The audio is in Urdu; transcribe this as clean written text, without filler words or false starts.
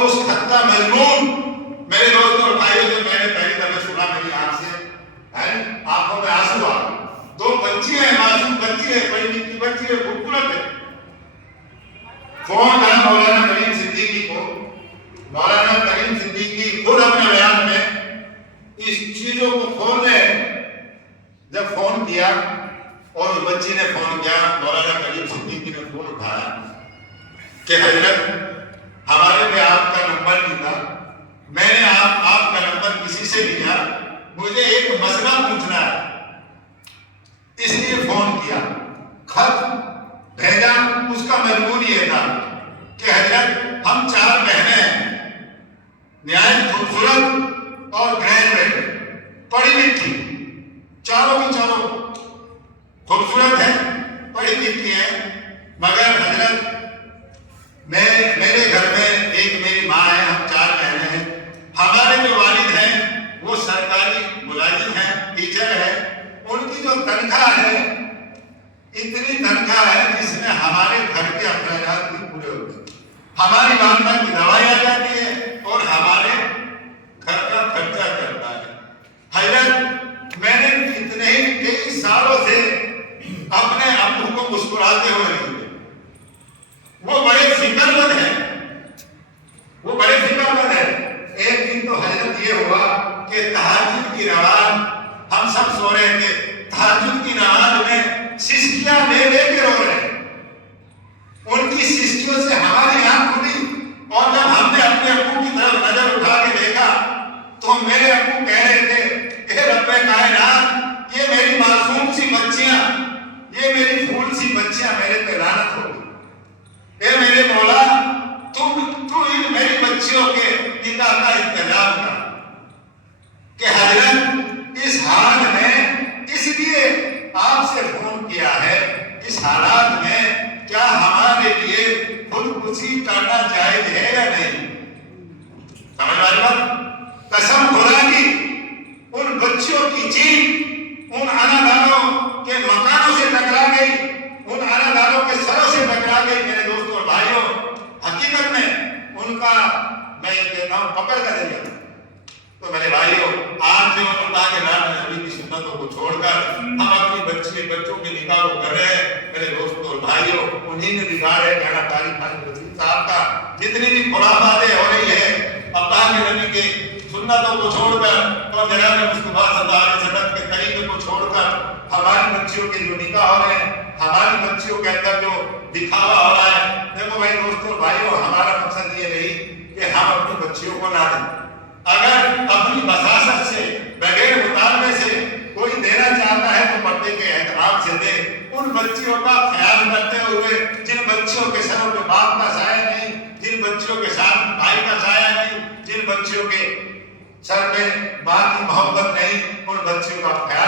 اور اس خط کا مضمون میرے دوستوں اور بھائیوں جو میں نے پہلی دفعہ سنا میری آنکھ سے آنکھوں میں آنسو آ گئے. 2 بچی ہیں, معصوم بچی ہے, بڑی نکی بچی ہے, خوبصورت ہے. فون کرنا مولانا کریم صدیقی کو. مولانا کریم صدیقی خود اپنے بیان میں اس چیزوں کو کھولنے جب فون کیا اور اس بچی نے فون کیا, مولانا کریم صدیقی نے فون اٹھایا کہ حضرت ہمارے میں آپ کا نمبر نہیں تھا, میں نے آپ کا نمبر کسی سے لیا, مجھے ایک مسئلہ پوچھنا ہے اس لیے فون کیا. خط بھیجا, اس کا مضمون یہ تھا کہ حضرت ہم 4 بہنیں ہیں, نہایت خوبصورت اور گریجویٹ, پڑھی لکھی, چاروں کی چاروں خوبصورت ہیں, پڑھی لکھی ہیں, مگر حضرت میرے گھر میں ایک میری ماں ہے, ہم 4 بہنیں ہیں. ہمارے جو والد ہیں وہ سرکاری ملازم ہیں, ٹیچر ہیں. ان کی جو تنخواہ ہے اتنی تنخواہ ہے جس میں ہمارے گھر کے اخراجات بھی پورے ہوتے ہیں, ہماری والدہ کی دوائی آ جاتی ہے اور ہمارے گھر کا خرچہ کرتا ہے. حضرت میں نے اتنے ہی کئی سالوں سے اپنے ابو کو مسکراتے ہوئے نہیں دیکھا. وہ بڑے فکر مند ہیں, ایک دن تو حضرت یہ ہوا کہ تہجد کی نماز, ہم سب سو رہے تھے, تہجد کی نماز میں سسکیاں لے کے رو رہے ہیں. ان کی سسکیوں سے ہماری آنکھ کھلی اور جب ہم نے اپنے ابو کی طرف نظر اٹھا کے دیکھا تو میرے ابو کہہ رہے تھے اے رب کائنات, یہ میری معصوم سی بچیاں, یہ میری پھول سی بچیاں میرے پہ لعنت ہو گئی. اے میرے مولا, تو ان میری بچیوں کے نکاح کا انتظام کر. کہ حضرت اس حال میں اس لیے آپ سے فون کیا ہے, اس حالات میں کیا ہمارے لیے خودکشی کرنا جائز ہے یا نہیں؟ سمجھ آئی بات؟ قسم خدا کی ان بچیوں کی جیت ان انادانوں کے مکانوں سے ٹکرا گئی, ان انادانوں کے سروں سے ٹکرا گئی. میرے دوستوں اور بھائیوں, حقیقت میں ان کا میں یہ کہتا ہوں پکڑ کا ذریعہ. تو میرے بھائیوں, آج جو اللہ کے نام نبی کی سنتوں کو چھوڑ کر ہم اپنی بچوں کے نکاح کو کر رہے ہیں, میرے دوستوں اور بھائیوں, انہی نے دکھا رہے کہ تاریخ وزیر صاحب کا جتنی بھی خرافاتیں ہو رہی ہے اللہ کے نبی کے سنتوں کو چھوڑ کر اور جناب مصطفیٰ صلی اللہ علیہ وسلم کے طریقے کو چھوڑ کر ہماری بچیوں کے جو نکاح ہو رہے ہیں, ہماری بچیوں کے اندر جو دکھاوا ہو رہا ہے. دیکھو بھائی دوستوں اور بھائیوں, ہمارا مقصد یہ نہیں کہ ہم اپنی بچیوں کو نہ دیں. اگر اپنی بساست سے بغیر مطالبے سے کوئی دینا چاہتا ہے تو پردے کے احترام سے دے. ان بچیوں کا خیال کرتے ہوئے جن بچیوں کے سروں پہ باپ کا سایہ نہیں, جن بچیوں کے ساتھ بھائی کا سایہ نہیں, جن بچیوں کے سر میں ماں کی محبت نہیں, ان بچیوں کا خیال